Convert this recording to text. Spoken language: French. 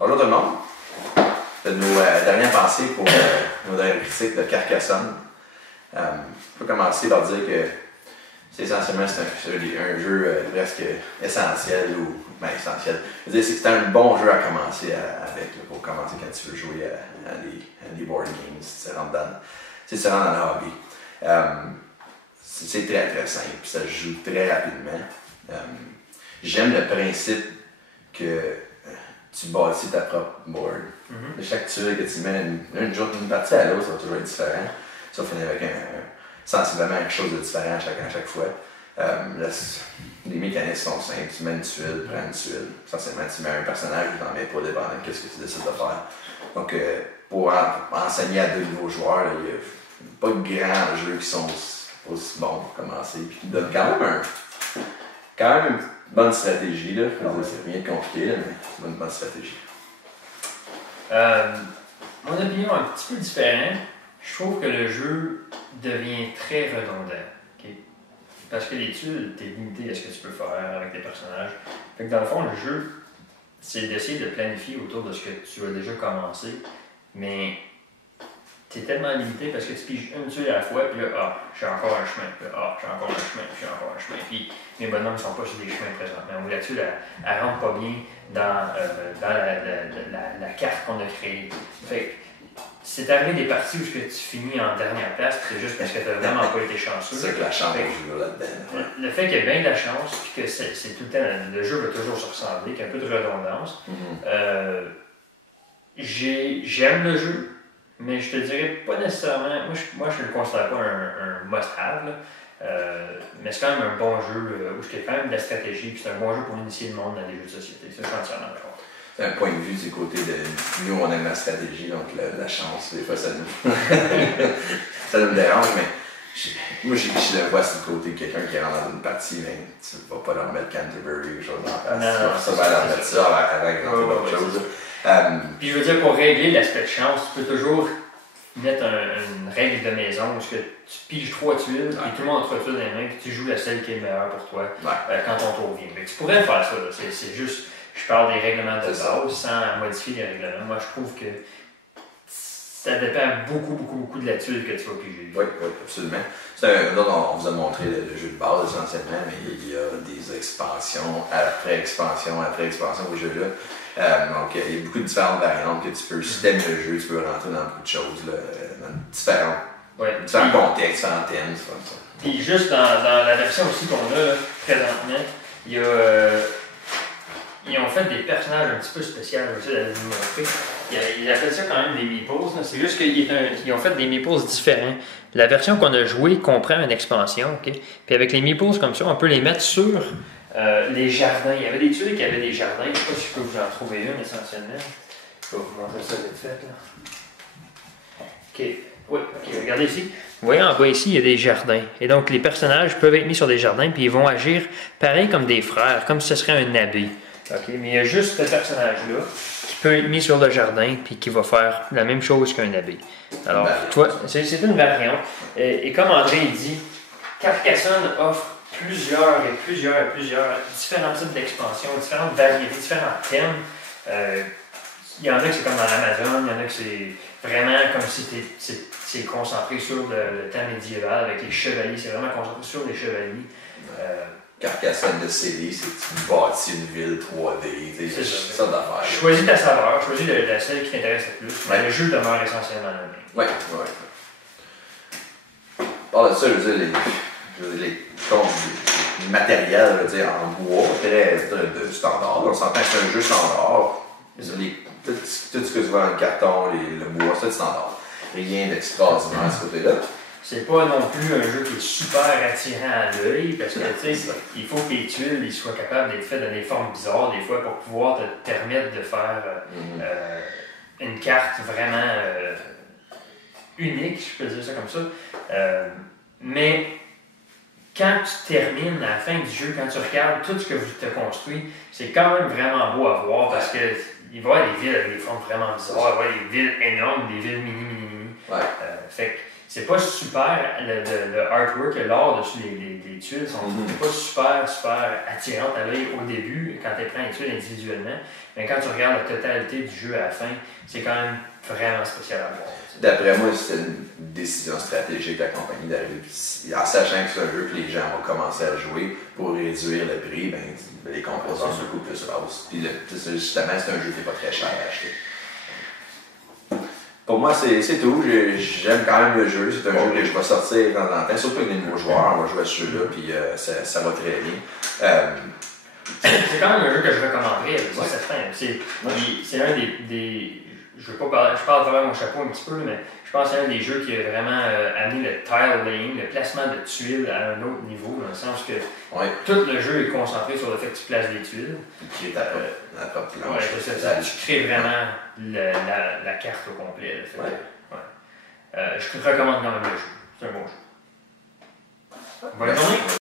Bonjour tout le monde. De nos dernières pensées pour nos dernières critiques de Carcassonne. Je peux commencer par dire que c'est essentiellement un jeu presque essentiel ou essentiel. Je veux dire, c'est un bon jeu à commencer avec pour commencer quand tu veux jouer à des board games, si tu rentres dans le hobby. C'est très très simple, ça se joue très rapidement. J'aime le principe que tu bâtis ta propre board. De chaque tuile que tu mets une partie à l'autre, ça va toujours être différent. Ça va finir avec sensiblement quelque chose de différent à chaque fois. Les mécanismes sont simples. Tu mets une tuile, prends une tuile. Essentiellement, tu mets un personnage, tu n'en mets pas dépendant de ce que tu décides de faire. Donc, pour enseigner à de nouveaux joueurs, il n'y a pas de grands jeux qui sont aussi bons pour commencer. Puis, ils donnent quand même une bonne stratégie. Là. C'est rien de compliqué, là, mais c'est une bonne stratégie. Mon opinion est un petit peu différente. Je trouve que le jeu devient très redondant. Okay? Parce que les tuiles, tu es limité à ce que tu peux faire avec tes personnages. Fait que dans le fond, le jeu, c'est d'essayer de planifier autour de ce que tu as déjà commencé. Mais tu es tellement limité parce que tu piges une tuile à la fois, puis là, j'ai encore un chemin, puis là, j'ai encore un chemin, puis j'ai encore un chemin. Puis mes bonhommes ne sont pas sur des chemins présentement. Ou la tuile, elle rentre pas bien dans la carte qu'on a créée. Fait c'est arrivé des parties où tu finis en dernière place, c'est juste parce que tu n'as vraiment pas été chanceux. C'est que la chance joue là-dedans. Le fait qu'il y ait bien de la chance, puis que c'est tout le temps, le jeu va toujours se ressembler, qu'il y a un peu de redondance. J'aime le jeu, mais je te dirais pas nécessairement. Moi je ne le considère pas un must-have, mais c'est quand même un bon jeu où il y a quand même de la stratégie, puis c'est un bon jeu pour initier le monde dans les jeux de société. Ça, je suis entièrement d'accord. C'est un point de vue du côté de nous, on aime la stratégie, donc la chance, des fois ça nous dérange, mais moi je le vois sur le côté de quelqu'un qui rentre dans une partie, mais tu ne vas pas leur mettre Canterbury ou quelque chose en face. Ça va leur mettre ça avec d'autres choses. Puis je veux dire, pour régler l'aspect de chance, tu peux toujours mettre une règle de maison où tu piges 3 tuiles, puis tout le monde a 3 tuiles dans les mains, puis tu joues la celle qui est meilleure pour toi quand ton tour vient. Mais tu pourrais faire ça, c'est juste. Je parle des règlements de base sans modifier les règlements. Moi, je trouve que ça dépend beaucoup de la tuile que tu vas piger. Oui, absolument. On vous a montré le jeu de base essentiellement, mais il y a des expansions, après expansion au jeu-là. Donc, il y a beaucoup de différentes variantes que tu peux, si tu aimes le jeu, tu peux rentrer dans beaucoup de choses, là, dans différents contextes, différents thèmes, c'est comme ça. Puis juste dans la version aussi qu'on a là, présentement, il y a. Ils ont fait des personnages un petit peu spéciaux, je vais essayer de vous montrer. Ils appellent ça quand même des meeples. C'est juste qu'ils ont fait des meeples différents. La version qu'on a jouée comprend une expansion. Okay? Puis avec les meeples comme ça, on peut les mettre sur les jardins. Il y avait des tuiles qui avaient des jardins. Je ne sais pas si je peux vous en trouver une essentiellement. Je vais vous montrer ça vite fait. Là. OK. Oui, OK. Regardez ici. Vous voyez en bas ici, il y a des jardins. Et donc les personnages peuvent être mis sur des jardins puis ils vont agir pareil comme des frères, comme si ce serait un abbé. Okay, mais il y a juste ce personnage-là qui peut être mis sur le jardin puis qui va faire la même chose qu'un abbé. Alors, toi, c'est une variante. Et comme André dit, Carcassonne offre plusieurs différents types d'expansions, différentes variétés, différents thèmes. Il y en a que c'est comme dans l'Amazon, il y en a que c'est vraiment comme si c'est concentré sur le thème médiéval avec les chevaliers. C'est vraiment concentré sur les chevaliers. Carcassonne de série, c'est que tu bâtis une ville 3D, c'est ça d'affaires. Choisis ta saveur, choisis celle qui t'intéresse le plus, mais le jeu demeure essentiellement le même. Oui. Par de ça, je veux dire, les matériels, je veux dire, en bois, très standard. On s'entend que c'est un jeu standard. Tout ce que tu vois dans le carton, le bois, c'est standard. Rien d'extraordinaire à ce côté-là. C'est pas non plus un jeu qui est super attirant à l'œil parce que tu sais, il faut que les tuiles soient capables d'être faites dans des formes bizarres des fois pour pouvoir te permettre de faire une carte vraiment unique, je peux dire ça comme ça. Mais quand tu termines à la fin du jeu, quand tu regardes tout ce que tu as construit, c'est quand même vraiment beau à voir parce qu'il va y avoir des villes avec des formes vraiment bizarres, il va y avoir des villes énormes, des villes mini. Fait que c'est pas super, le artwork, l'art dessus les tuiles sont pas super attirantes à l'œil au début quand tu prends les tuiles individuellement, mais quand tu regardes la totalité du jeu à la fin, c'est quand même vraiment spécial à voir. D'après moi, c'est une décision stratégique de la compagnie d'arriver. En sachant que c'est un jeu que les gens vont commencer à jouer pour réduire le prix, ben, les composants sont beaucoup plus basses. Puis justement, c'est un jeu qui n'est pas très cher à acheter. Pour moi, c'est tout. J'aime quand même le jeu. C'est un jeu que je vais sortir de temps en temps. Surtout avec des nouveaux joueurs, on va jouer à ce jeu-là, puis ça va très bien. C'est quand même un jeu que je recommanderais, c'est certain. C'est un des je parle à travers mon chapeau un petit peu, mais je pense que c'est un des jeux qui a vraiment amené le tile laying, le placement de tuiles à un autre niveau, dans le sens que tout le jeu est concentré sur le fait que tu places des tuiles. Qui est ta propre planche. Tu crées vraiment la carte au complet. Je te recommande quand même le jeu. C'est un bon jeu. Bonne journée!